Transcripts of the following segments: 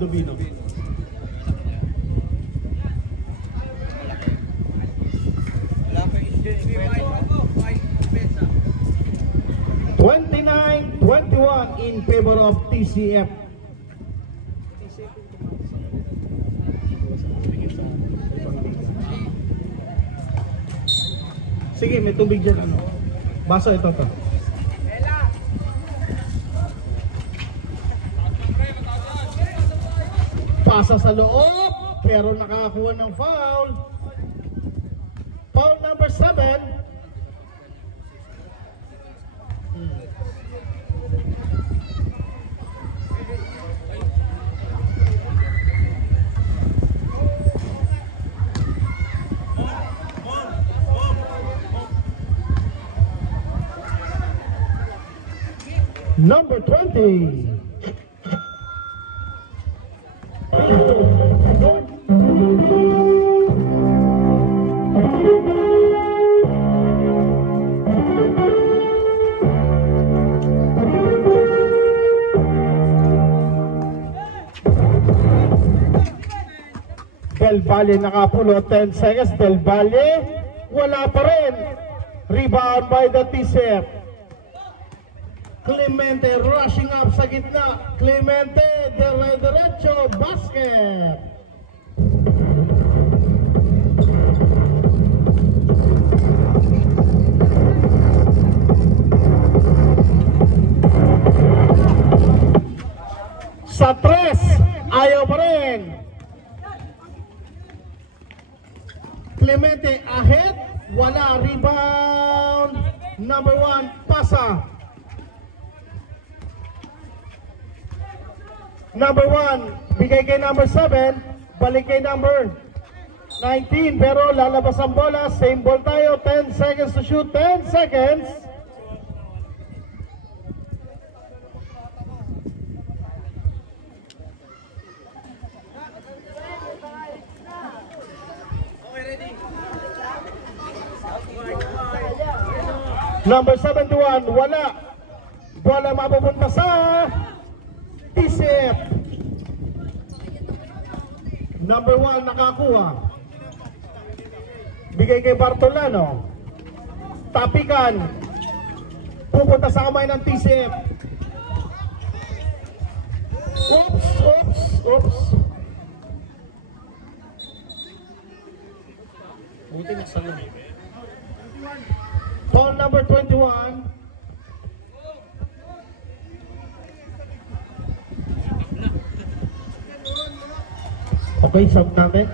Dubino. Wala pa yung 29-21 in favor of TCF. Sige, may tubig dyan, ano. Baso ito to. Pasa sa loob, pero nakakuha ng foul. Foul number 7. Number 20. Del Valle nakapulo, 10 seconds. Del Valle wala pa rin. Rebound by the TCF. Clemente rushing up sa gitna. Clemente derecho basket. Sa 3 ayaw pa rin. Clemente ahead, wala. Rebound number 1, pasa. Number 1, bigay kay number 7, balik kay number 19, pero lalabas ang bola. Same ball tayo, 10 seconds to shoot, 10 seconds. Number 71, wala. Bola mapupunta sa TCF. Number 1 nakakuha. Bigay kay Bartolano. Tapikan. Pupunta sa kamay ng TCF. Oops. Buti na sa loob. Foul number 21. Okay, sub natin.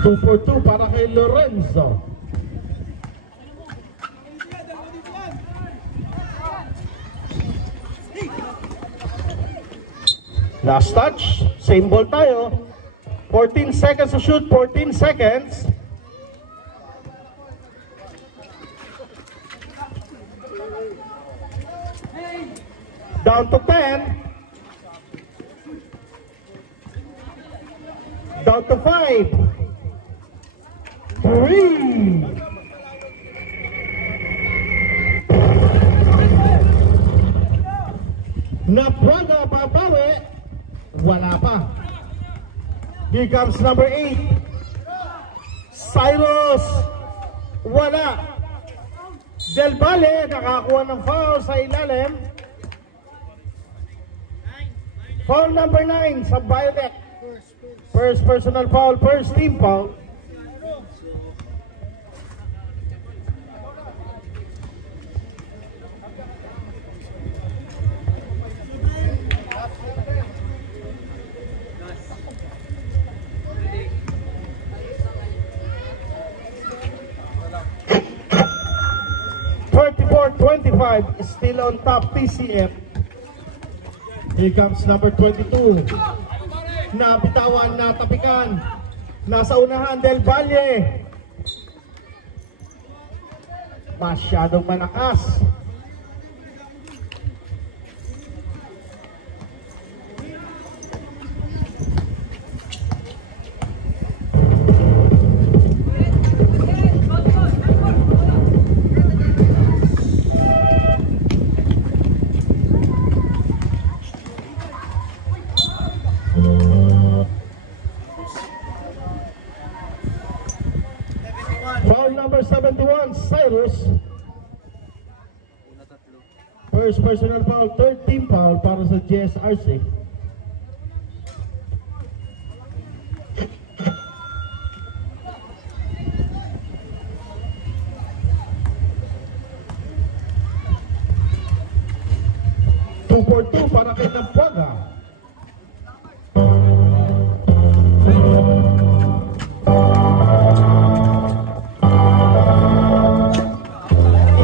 Two for two para kay Lorenzo. Last touch, same ball tayo. 14 seconds to shoot, 14 seconds. Down to 10. Down to 5. 3. Napuanga babawi. Wala pa. Here comes number 8. Cyrus. Wala. Del Valle nakakuha ng foul sa ilalim. Foul number 9 sa Biotech. First personal foul, first team foul. Still on top TCF. Here comes number 22. Nabitawan, natapikan. Nasa unahan, Del Valle. Masyadong malakas. Foul number 71, Cyrus. First personal foul, third team foul para sa GSRC. Two for two para kay Tampuaga.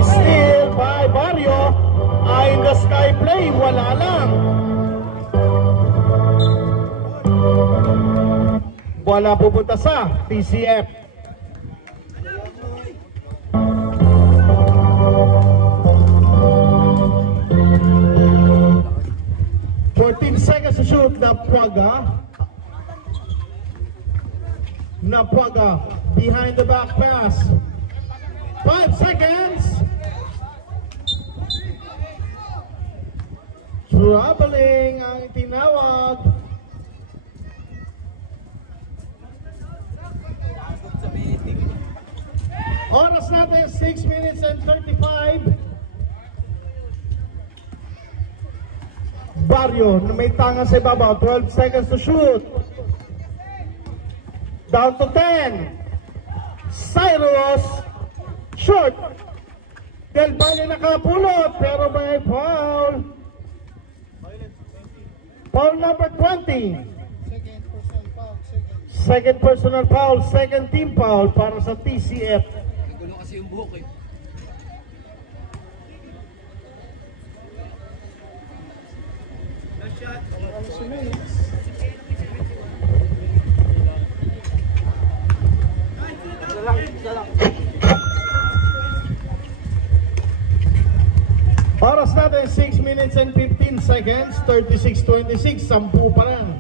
Steal by Barrio. In the sky play, wala lang. Wala pupunta sa TCF. Seconds to shoot. Napuaga behind the back pass. 5 seconds. Troubling ang tinawag. Oras natin 6 minutes and 35. Barrio na may tanga sa ibabaw. 12 seconds to shoot. Down to 10. Cyrus. Short. Del Valle nakapulot pero may foul. Foul number 20. Second personal foul. Second team foul para sa TCF. Gulo kasi yung buhok eh. Oras natin 6 minutes and 15 seconds. 36-26. 10 pa lang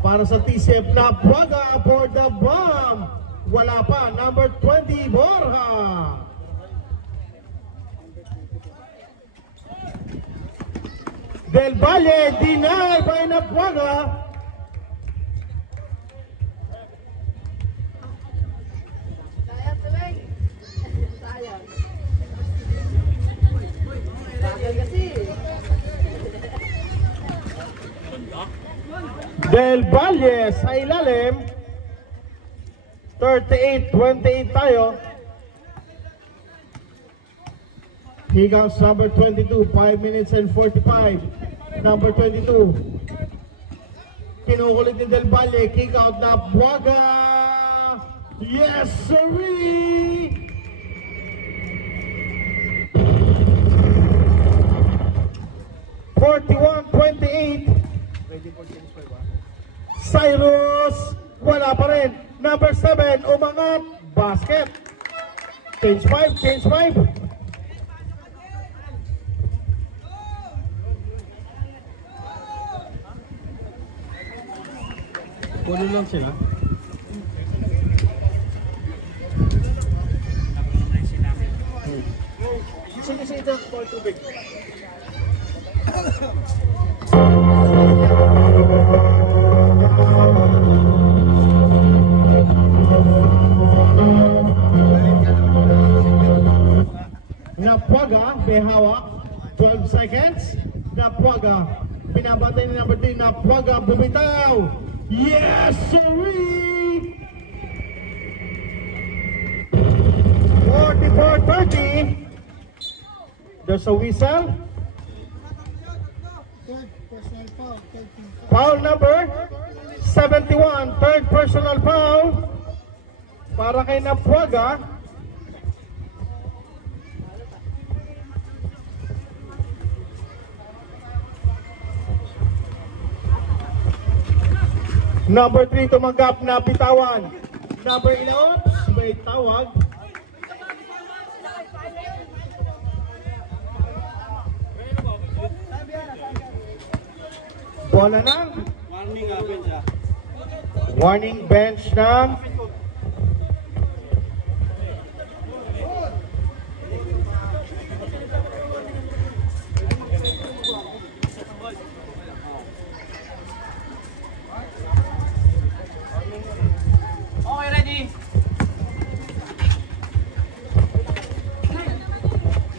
para sa TCF. Napuaga for the bomb. Wala pa. Number 20 Borja. Del Valle denied by Napuaga. Del Valle sa ilalim. 38-28 tayo. Here comes number 22, 5 minutes and 45. Number 22. Kinukulit ni Del Valle, kick out na Buaga. Yes, sirree! Cyrus, wala pa rin. Number 7, umangat, basket. Change 5, change 5. Puno lang sila. Sige, ito, for tubig. Napuaga, may hawak. 12 seconds. Napuaga. Pinabatay ni number 3. Napuaga, bumitaw. Yes, sirree! 44-30. There's a whistle. Foul number 71. Third personal foul. Para kay Napuaga. Number 3 tumanggap na bitawan. Number 11, may tawag. Bola ng warning bench ng Okay, ready?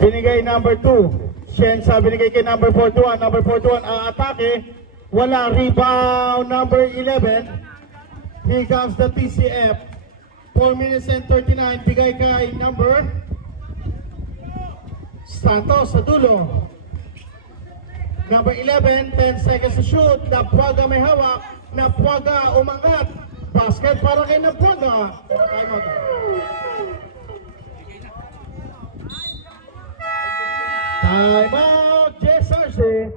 binigay number 2. Shensa binigay kay number 41. Number 41 ang atake. Wala, rebound number 11. Here comes the TCF. 4 minutes and 39. Bigay kay number Santos sa dulo. Number 11, 10 seconds to shoot. Napuaga may hawak. Napuaga umangat. Basket para kay Napuaga. Time out. Time out, JSRC.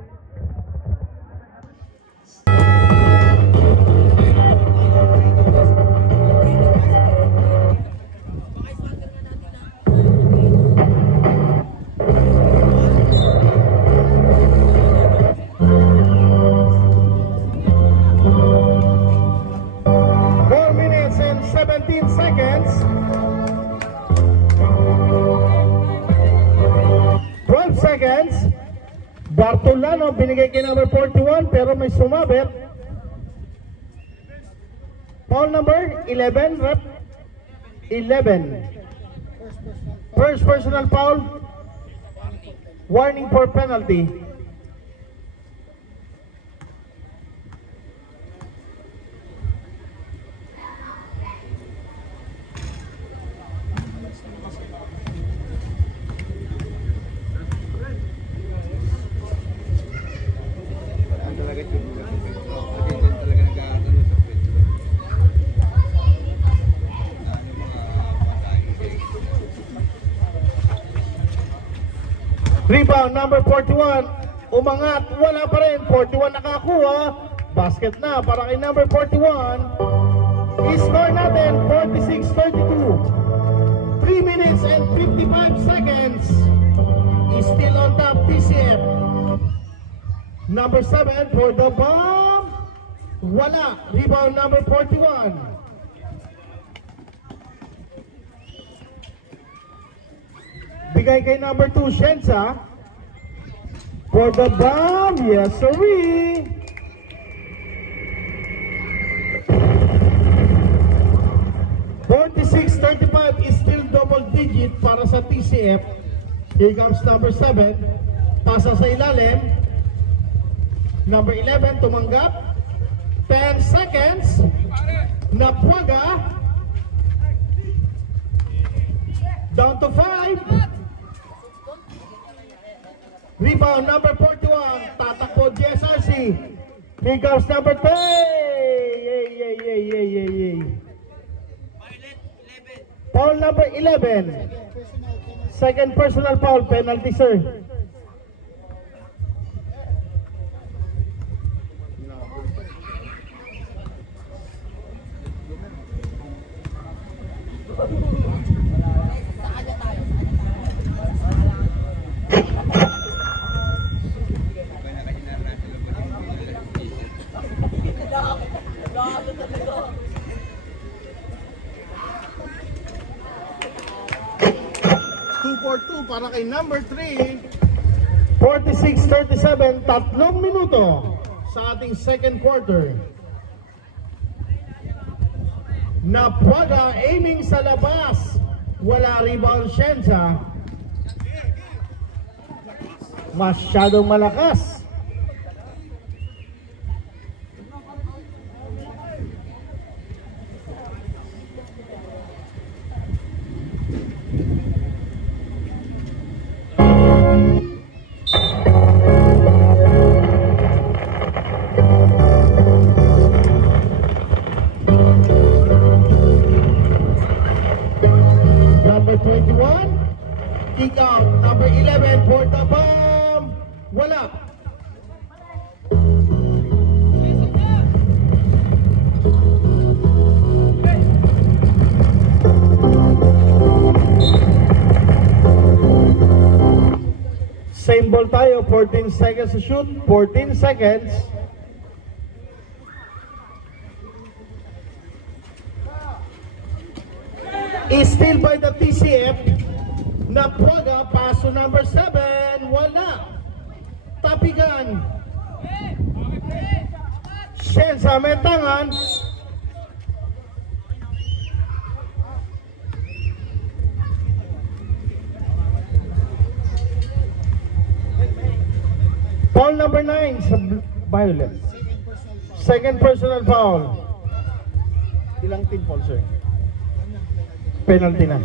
Bartolano binigay kay number 41 pero may sumabit. Foul number 11, rep 11. First personal foul. Warning for penalty. Rebound number 41, umangat, wala pa rin, 41 nakakuha, basket na para kay number 41. I-score natin, 46-32, 3 minutes and 55 seconds, is still on top TCF. Number 7 for the bomb, wala, rebound number 41. Bigay kay number 2, Shensa. For the bomb, yes sirree. (46-35) is still double digit para sa TCF. Here comes number 7. Pasa sa ilalim. Number 11 tumanggap. 10 seconds. Napuaga. Down to 5. Rebound number 41, tatakbo JSRC. Here comes number 3. Foul number 11. Second personal foul, penalty sir. Para kay number 3. 46-37, 3 minuto sa ating second quarter. Napuaga aiming sa labas, wala rebound Shensa. Masyadong malakas. Kick out, number 11 for the bomb. Wala. 16 ball tayo, 14 seconds to shoot, 14 seconds. Is still by the TCF. Napuaga, paso number 7, wala. Tapigan. Shensa may tangan. Foul number 9 sa Violet. Second personal foul. Ilang team foul, sir? Penalty na.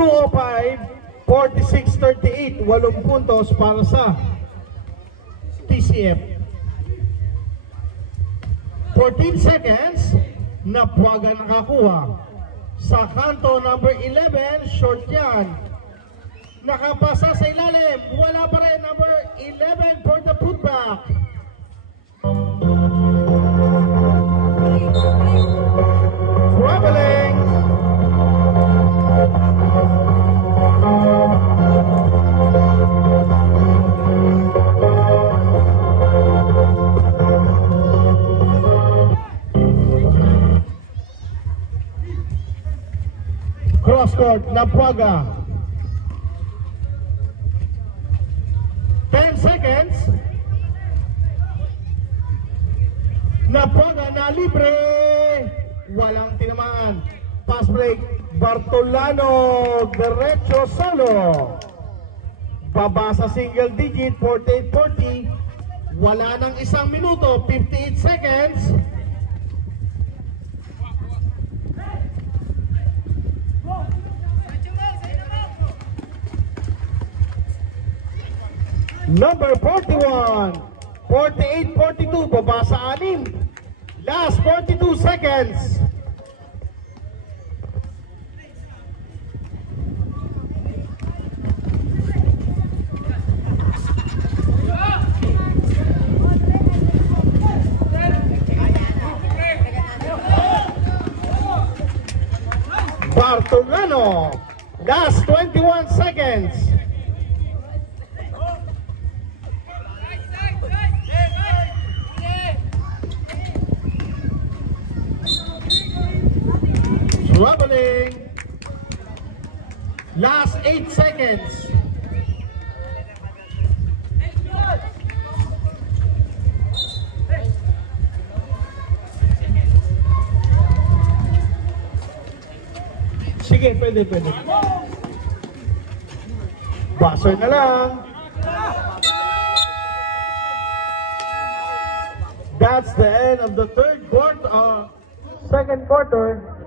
Oh, 46-38, 8 puntos para sa TCF. 14 seconds, Napuaga nakakuha. Sa kanto number 11, short yan. Nakapasa sa ilalim, wala pa rin number 11 for the putback. Traveling. Cross court, Napuaga. 10 seconds. Napuaga na libre. Walang tinamaan. Pass break, Bartolano, derecho solo. Baba sa single digit, 48-40. Wala nang isang minuto, 58 seconds. Number 41, 48-42, baba sa 6. Last 42 seconds. Bartolano, last 21 seconds. Traveling. Last 8 seconds. Sige, pwede. Buzzer na lang. That's the end of the second quarter.